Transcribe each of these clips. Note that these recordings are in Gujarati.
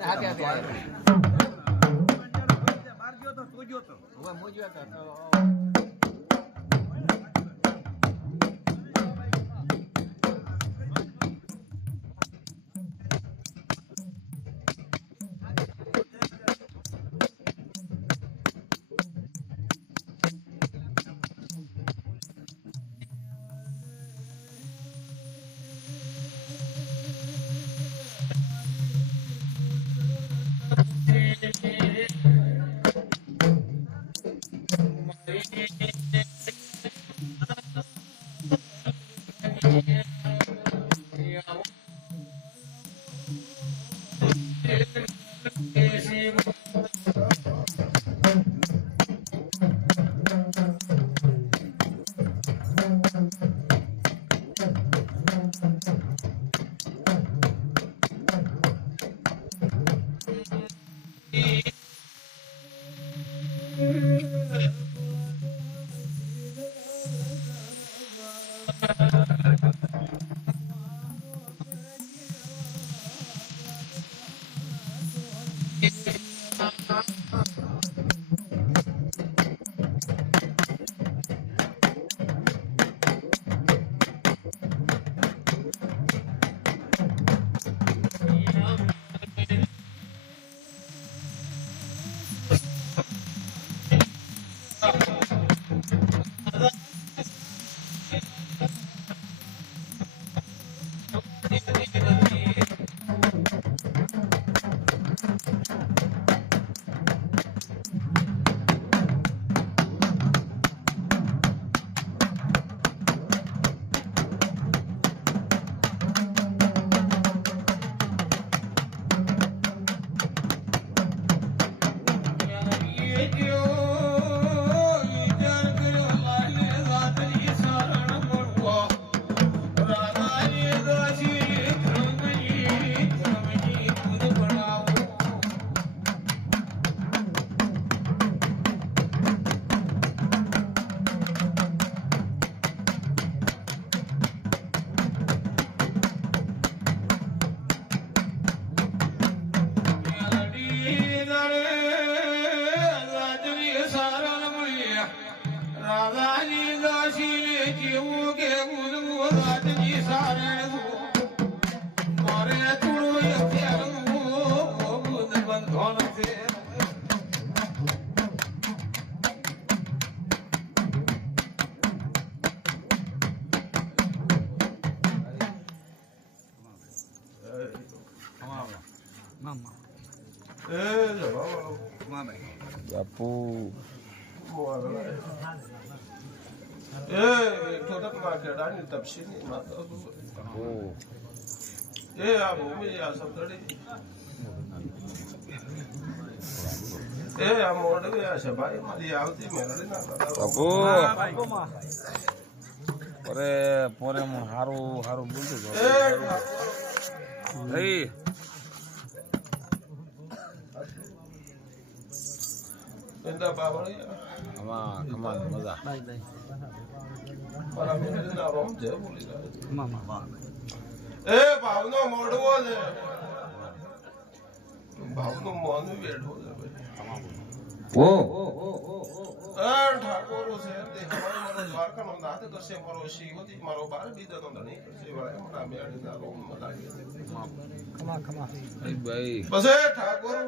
બાર ગયો. તો તું તો. હવે મૂંઝ્યો તો બાપુ એ થોડકમાં કેળાની તપસીની માતા બાપુ એ આ ભૂમિ આ સબદડી એ આ મોડવી આ સભાઈ મારી આવતી મેળડી ના બાપુ અરે પોરે હું હારું હારું બોલતો હતો એ પેંડા બાવળી આમાં કમાલ મજા. એ ભાવનો મોડવો છે. ભાવનો મોનું બેઠો છે ભાઈ. ઠાકોર.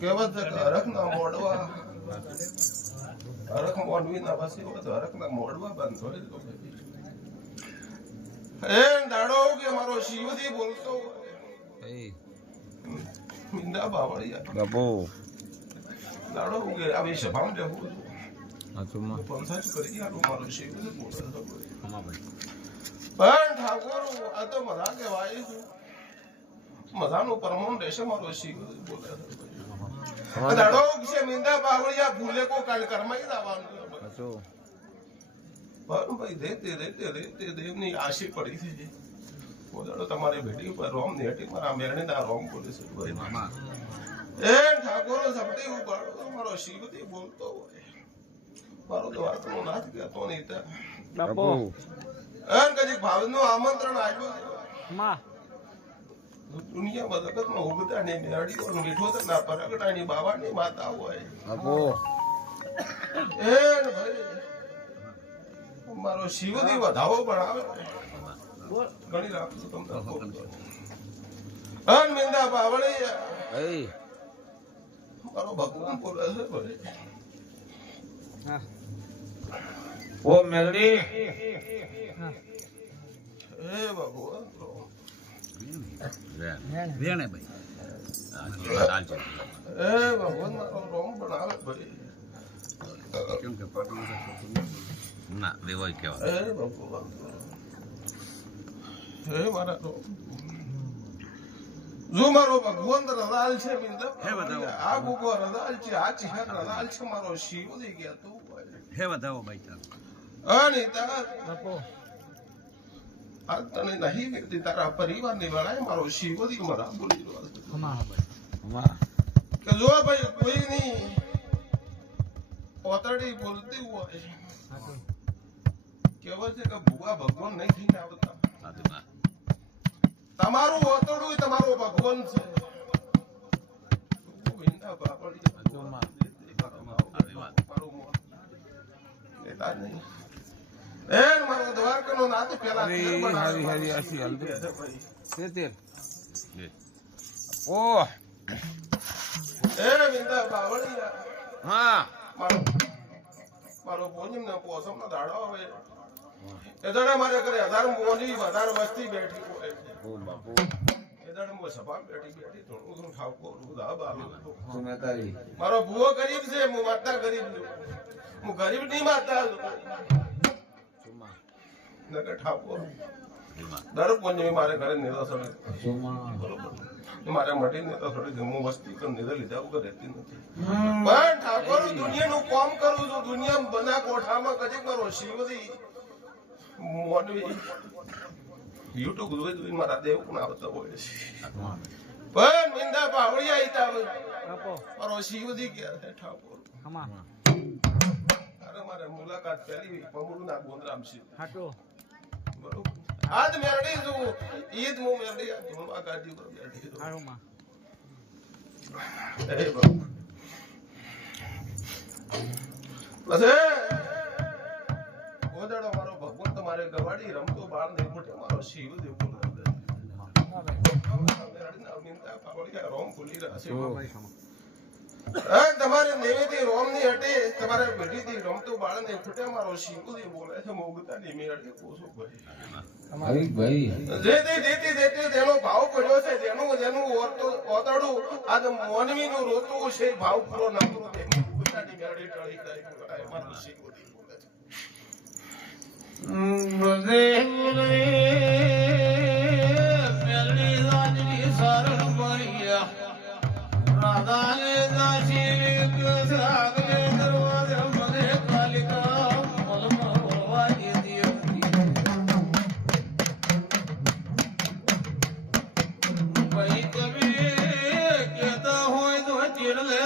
કહેવત છે કે હરખના મોડવા હરખ મોડવી ના પછી હોય તો હરખના મોડવા બંધ હોય તો. એ દાડો કે મારો શિવથી બોલતો હોય. મીંડા બાવળિયા બાપુ દાડો કે આવી સભામાં જવું. હાચુમાં પંથા કરી આલું મારો શિવથી પણ ઠાકોર આ તો મજા કહેવાય છે મજાનું પરમણ રહેશે મારો શિવ બોલે. દાડો છે. મીંડા બાવળિયા ભૂલે કો દેવની આશી પડી છે તમારી રોમની મારા મેરણીના રોમ બોલે છે ભાઈ. એ ઠાકોરો ઝપટી ઉપાડો મારો શિવથી બોલતો હોય. મારો તો વાતનો નાથ કહેતો નહીં ત્યાં કદી ભાવનું આમંત્રણ આવ્યું દુનિયામાં જગતમાં ઉગતાની બાવાની માતા હોય. એ ભાઈ મારો શિવજી વધાવો પણ આવે. ગણી રાખજો તમને. અન મિંદા બાવળી મારો ભગવાન બોલે છે ભાઈ. ઓ મેલડી. હે ભગવાન. વેણે ભાઈ. હે ભગવાન મારો રોમ પણ ભાઈ કેમ કે પાટણ ના દેવાય કેવા ભગવાન હે મારા જો મારો ભગવાન રદાલ છે હે બતાવો. આ ગુગો રદાલ છે આ ચિહર રદાલ છે મારો શિવજી ગયા તું. હે વધાવો ભાઈ ચાલ. અનિતા. આ તને નહીં વ્યક્તિ તારા પરિવારની વેળાએ મારો શિવજી મારા બોલી રહ્યો કે જો ભાઈ કોઈની પોતડી બોલતી હોય. કેવો છે કે ભૂવા ભગવાન નહીં થઈને આવતા. તમારું ઓતડું તમારો ભગવાન છે. બાપડી. મારું મોં. લેતા નહીં. એ મારો દ્વારકાનો નાથ પેલા. હારી, હારી, આસી એ વિંદા બાવળિયા. હા. મારો મારો પોંજમ ને પોસમ નો દાડો આવે મારે ઘરે હજાર મોની હજાર વસ્તી બેઠી હોય. ઓ બાપુ. એ દાડે સભા બેઠી બેઠી થોડું થોડું બાલું. તારી મારો ભૂવો ગરીબ છે હું માતા ગરીબ છું. હું ગરીબ નહીં માતા. નકર ઠાવકો દર મારે ઘરે નીરો સડે સુમા મારે મટી નીરો સડે હું વસ્તી કર નીરો લીધા વગર રહેતી નથી. પણ ઠાકોર દુનિયાનું કામ કરું છું દુનિયા બના કોઠામાં કદી કરો શિવજી મોનવી યુટ્યુબ જોઈ જોઈને મારા દેવ પણ આવતા હોય છે. પણ મિંદા પાવડી આઈતા હોય મારો શિવજી ક્યાં છે ઠાકોર? અરે મારે મુલાકાત કરી પમરું ના ગોંદરામ છે. આજ મેરડી છું. ઈદ હું મેરડી આ કાઢી પર બેઠી છું. હે બાપુ. પછી ગોદાડો મારો ભગવાન તમારે ગવાડી રમતો બાળ ને મોટે મારો શિવ દેવ રોમ ભૂલી રહ્યા છે. હા, તમારે નેવેદી રોમની હટે તમારે પેઢીથી રમતો બાળ ને ફૂટે મારો શિવજી બોલે છે મોગતા ની મેળે કોસો ભાઈ ભાઈ. જે તે જે તે જે તે તેનો ભાવ પડ્યો છે જેનું જેનું ઓરતો- ઓતડું આજ મોનવીનું રોતું છે ભાવ પૂરો ના પૂરો તે મોગતા ની મેળે ટળી કરી મારો શિવજી બોલે છે. બધે મેલડી રાજની શરણ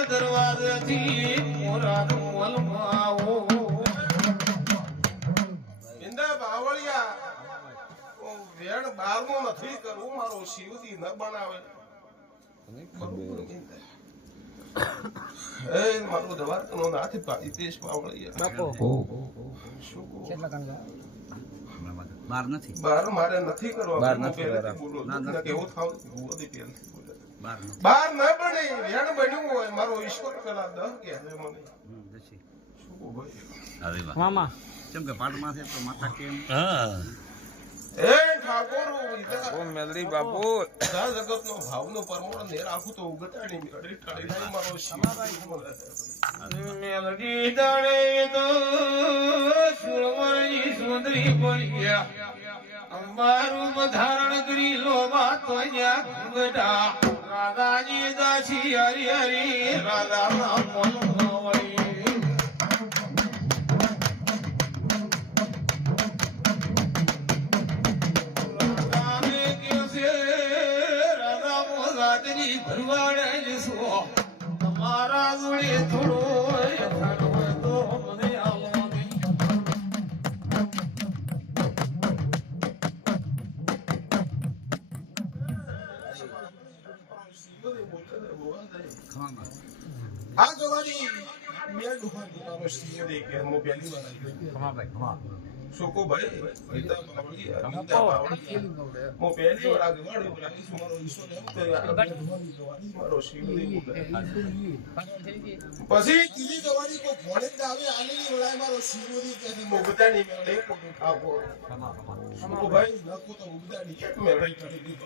દરવાજેથી મોરાનું મલમાં આવો. ઇંદા બાવળિયા વેણ બારનું નથી કરવું મારો શિવજી ન બનાવે. બાર નથી બાર મારે નથી કરવા બાર નથી ના, કેવું થાવ. બાર બાર ન બને વેણ બન્યું હોય મારો ઈશ્વર દહ મને અરે વાહ કેમ કે પાટમાં છે તો માથા કેમ એ ઠાકોર વિદા ઓ મેલડી બાપુ. નો જગતનો ભાવનો પરમોણ ને રાખું તો ઉગટાણી મેળવી ટાળી મારો શિવ. મેલડી દાડે તો સુરવરની સુંદરી પડ્યા અંબારું બંધારણ કરી લો તો ઘૂંઘટા. રાધાજી દાસી હરી હરી રાધા મોલ આ જોવાની મેં ડૂબાડી મારો શિવદેવ કે હું પહેલી વાર આવ્યો. ખમાભાઈ ખમા શોકો ભાઈ ગીતા બાવળી, ગીતા બાવળી. હું પહેલી વાર આવ્યો. વાળી બોલાવી છું, મારો ઈશ્વર એમ કહે, આ ભગવાનની જોવાની મારો શિવદેવ પછી ત્રીજી ગવાડી કોઈ ભોળે જ આવે આલેલી વળાય મારો શિવદેવ કે છે, મુગદાની મેળે ભાઈ નખો તો મુગદાની એક મેળે કરી દીધો.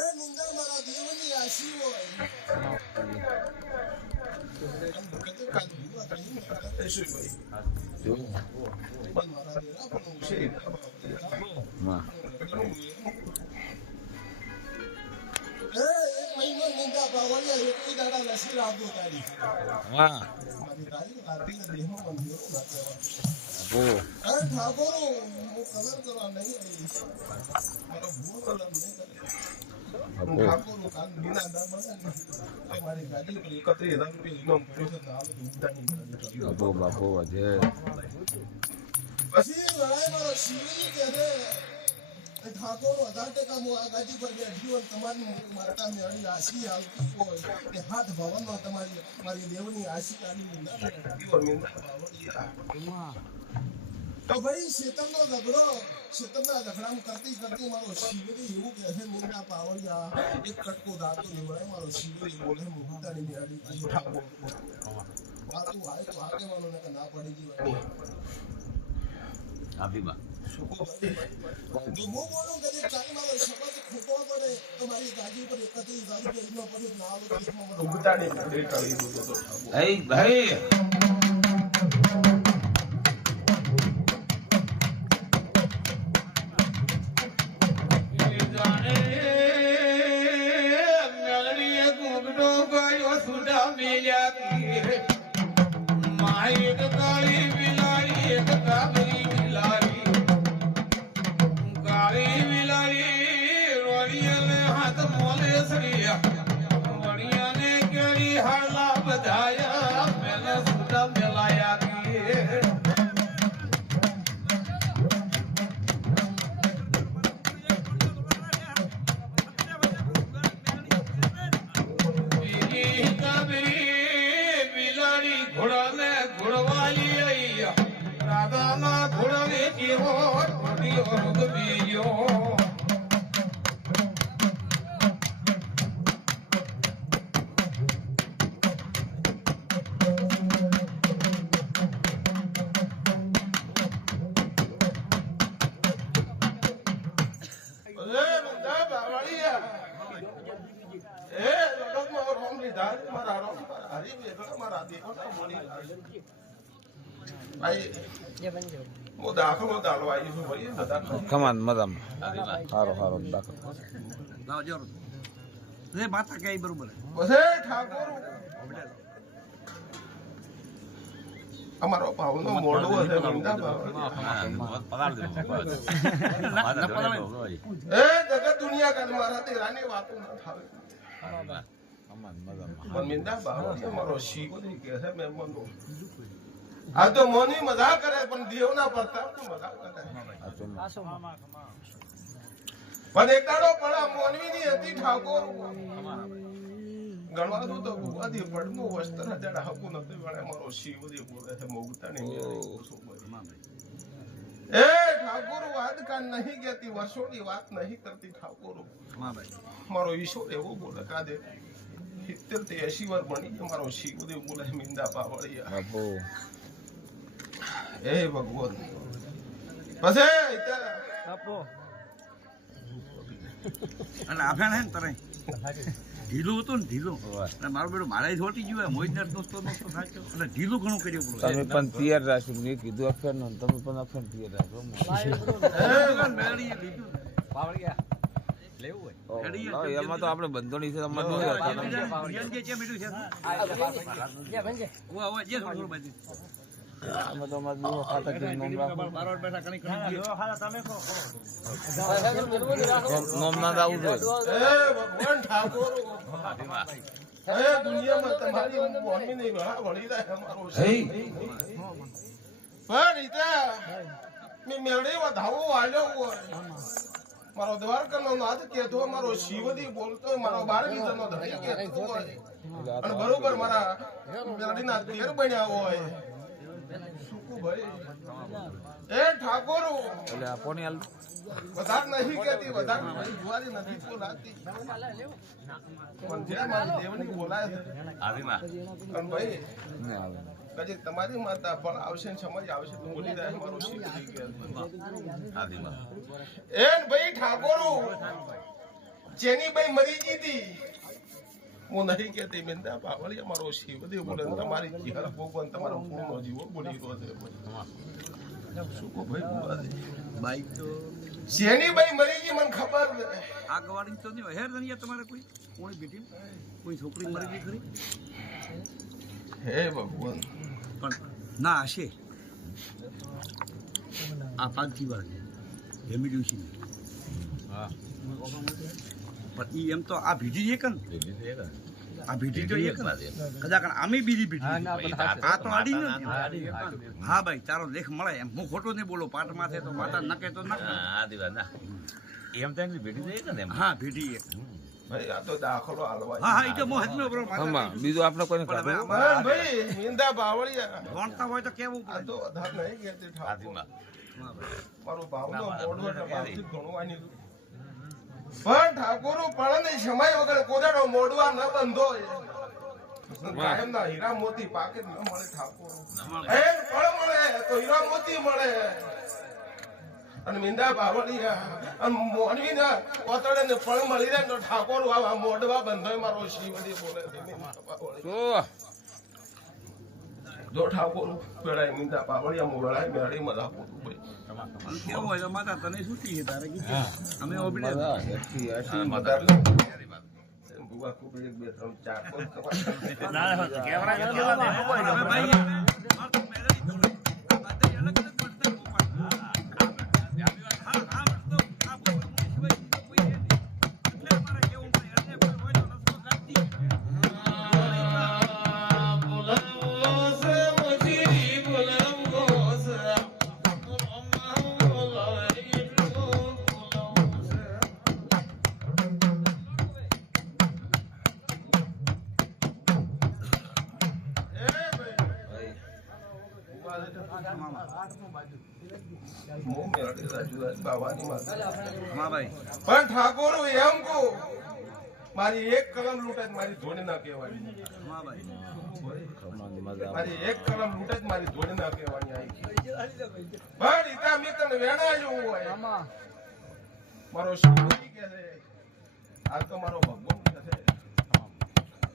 ગાડી બાબુ બાબુ અજય પછી મારો શિવજી કે મારી. તો ભાઈ શેતમનો ઝઘડો શેતમના ઝઘડામાં કરતી કરતી મારો શિવરી એવું કહે છે પાવળિયા, એક કટકો દાતો લેવડાય, મારો મેળી ઠાકોર વાતું હાય તો હાકે ને પડી જીવાની આભીમાં સુકો ભાઈ જો રોડિયાને હાથ મોલે સળિયા. અરે બંધા બાવળિયા એ રડકમાં રોમ લીધા મારા રોમ હરી વેગળા મારા દેવતા બોલી ભાઈ હું દાખલો દાડવા આવી છું ભાઈ બધા કમાન મદમ આભીમાં હારો હારો દાખલ. લાવ જોર રે માતા કઈ બરોબર? પછી ઠાકોર. અમારો ભાવનો મોડો હશે પગાર દે એ જગત દુનિયા કાન મારા તેરાની વાતો ના થાવે પણ શિવ છે મેં મનો આ તો મોની મજા કરે પણ દેવના પ્રતાપ મજા કરે. પણ એક દાડો પડા મોનવીની હતી ઠાકોર. ગણવા દો તો હકુ નથી વળે મારો શિવજી બોલે છે એ ઠાકોર વાત કાન નહીં કહેતી વર્ષોની વાત નહીં કરતી ઠાકોર. મારો ઈશ્વર એવો બોલે કાદે સિત્તેર એસી વાર બની ગયો મારો શિવદેવ બોલે મિંદા પાવળિયા. બાબુ ભગવાન. પછી ત્યાં અને આફેણ હે ને તરાય ઢીલું હતું ને ઢીલું. અને મારો બેટો મારા છોટી ગયો હોય મોજદાર દોસ્તો દોસ્તો સાચો એટલે ઢીલું ઘણું કર્યું બોલો તમે પણ તૈયાર રાખજો મેં કીધું અફેર નો તમે પણ અફેર તૈયાર રાખો મેળીએ લીધું. એમાં તો આપણે બંધો નહીં છે બીજું આમાં તો અમારે જોઈએ હે દુનિયામાં તમારી મોહિની વાહ વળી જાય અમારો મારો દ્વારકાનો નાથ કેતો મારો શિવજી બોલતો મારો બારમી બારમીજનો ધણી કેતો અને બરોબર મારા મેળડીના તેર બન્યા હોય. એ ઠાકોર એટલે આ કોની હાલ વધાર નહીં કેતી વધાર મારી જુવારી નથી તો લાગતી. પણ જે મારી દેવની બોલાય છે પણ ભાઈ ને આવે કદી તમારી માતા પણ આવશે ને સમય આવશે તો બોલી જાય મારો શિવ એ ભાઈ ઠાકોર જેની ભાઈ મરી ગઈ હતી હું નહીં કહેતી મિંદા પાવળી મારો શિવદેવ બોલે તમારી ઘેર ભગવાન તમારો પૂર્ણ જીવો બોલી રહ્યો છે શું કહો ભાઈ? બાઈક તો જેની ભાઈ મરી ગઈ મને ખબર છે. આ ગવાડી તો નહીં. હેર નહીં તમારે કોઈ? કોઈ બેટી? કોઈ છોકરી મરી ગઈ ખરી? હે ભગવાન. પણ ના હશે આ પાંચથી વાર હેમી ડ્યુસી પણ ઈ એમ તો આ ભીડી એક ને આ ભીડી તો એક ને કદાચ આમે બીજી ભીડી આ તો આડી નથી. હા ભાઈ તારો લેખ મળે. એમ હું ખોટો નહીં બોલો પાટ માથે તો પાટા નકે તો નકે. હા ભીડી એક ભાઈ આ તો દાખલો હાલવા હા હા એ તો હું હજમે બરો આમાં બીજું આપણે કોઈ ભણતા હોય તો કેવું આ મારું ભાવનો મોઢું એટલે ભાવથી ગણવાની હતું. પણ ઠાકોરો પળને સમય વગર કોદાડો મોડવા ન બંધો કાયમના હીરા મોતી પાકે ન મળે ઠાકોરો. એ ફળ મળે તો હીરા મોતી મળે. અને મીંડા બાવળિયા અને મોનવીના કોતડે ને ફળ મળી જાય તો ઠાકોર આવા મોડવા બંધોય મારો શિવજી બોલે જો ઠાકોર પેડાય મીંડા બાવળિયા મોળાય મેળી મજા પોતું ભાઈ કેવું હોય માતા તને છૂટી છે તારે અમે ભૂવા ખૂબ એક બે ત્રણ ચાર પણ ઠાકોર એમ કહું મારી એક કલમ લૂંટે મારી ધોની ના કહેવાની. હા ભાઈ મજા મારી એક કલમ લૂંટે મારી ધોની ના કહેવાની પણ ઈતા મિત્ર વેણા જેવું હોય. મારો શિવજી કે છે આ તો મારો ભગવાન છે.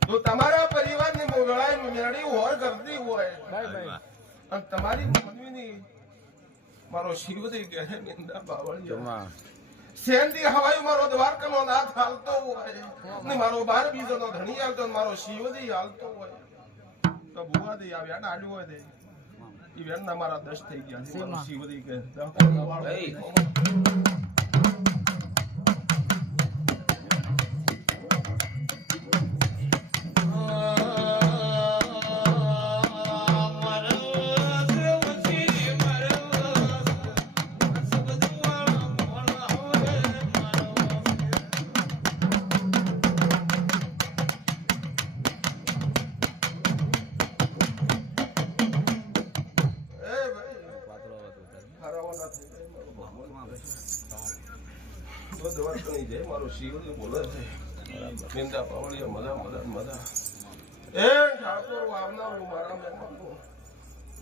જો તમારા પરિવારની મોગળાઈ મેળવી હોર કરતી હોય. અને તમારી મનવીની મારો શિવજી કહે છે નિંદા બાવળિયા. જમા. શેરડી હવાઈ મારો દ્વારકાનો નાથ હાલતો હોય. ને મારો બાર બીજોનો ધણી હાલતો ને મારો શિવજી હાલતો હોય. તો ભુવાજી આ વેણ આડ્યું હોય દે. ઈ વેણના મારા દસ થઈ ગયા શિવજી કે મારો શિવજી બોલે છે મજા મજા મજા એ ઠાકોર આવનારું મારા મહેમાનો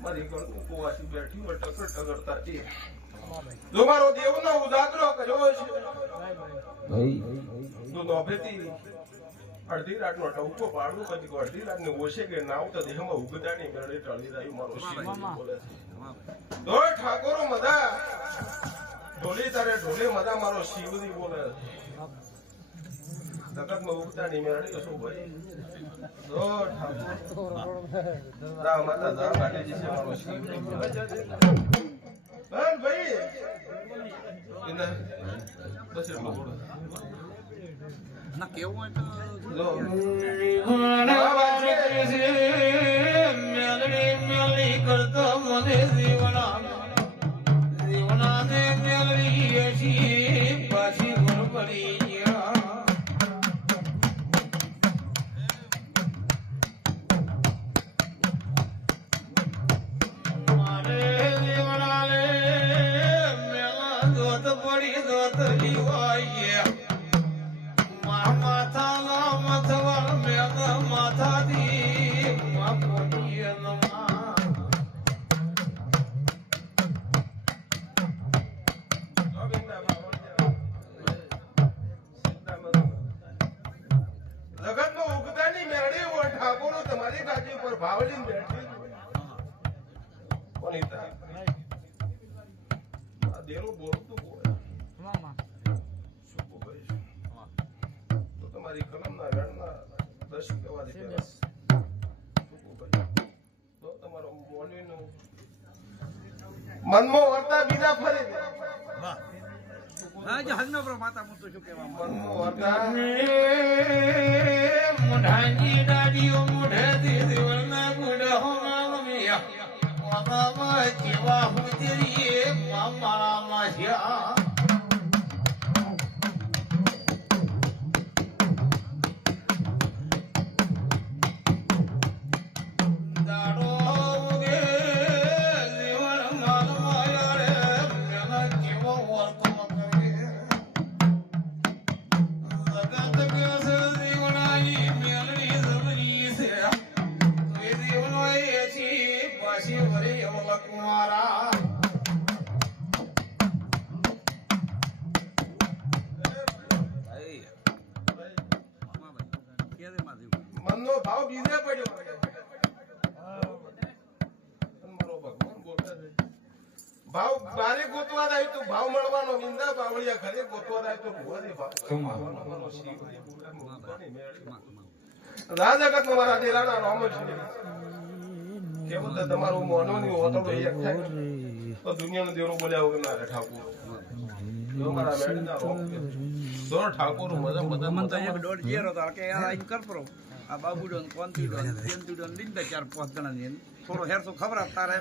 મારી ઘરનું કુવાસી બેઠી હોય ટકર ટકરતા છે જો મારો દેવનો ઉજાગરો કર્યો છે તો નોભેથી અડધી રાતનો ટવકો પાડું પછી અડધી રાતને ઓછે કે નાવ તો દેહમાં ઉગતાની મેળે ટળી રહ્યું મારો શિવ બોલે છે ઠાકોરો મદા ઢોલી તારે ઢોલી મજા મારો શિવજી બોલે. જગતમાં શું ભાઈ. દો ઠાકોર. રા માતા રા કાઢી છે મારો શિવજી બોલે. ભાઈ. એના બસ એટલું બોલો. ના કેવું હોય તો મેલડી મેલડી કરતો મને જીવના ને મારે જીવના લે મેલા દોત પડી દોત લીવાઈએ. માથા મથવર મેઘ માથાથી. નમા મેરડી તમારી ગાડી ઉપર ભાવલી બેઠી કોની આ દેરું બોલતું બોલે શું બોલે તો તમારી કલમના વેણના દસ કહેવા દે પેલા. તો તમારો મોનવીનું મનમાં વર્તા બીજા ફરી. હા, જે હજનો પ્રો માતા હું તો શું કહેવા મુઢાની દાડીઓ મુઢે દીધી વરના હો મામિયા મામા જીવા હું તેરી મામા માશ્યા બાવળિયા ઘરે તો. મારો રામ છે. કેવું એક થાય. તો દુનિયાનો દેરો બોલ્યા વગર ના ઠાકોર. મારા મેળીના રોમ કે. ઠાકોર મજા મજા મન તો એક દોઢ જેરો તો કે યાર આ બાબુડો ને કોંતીડો ને તેંતીડો ને લીધા ચાર પાંચ જણા ને થોડો હેરસો ખબર તારે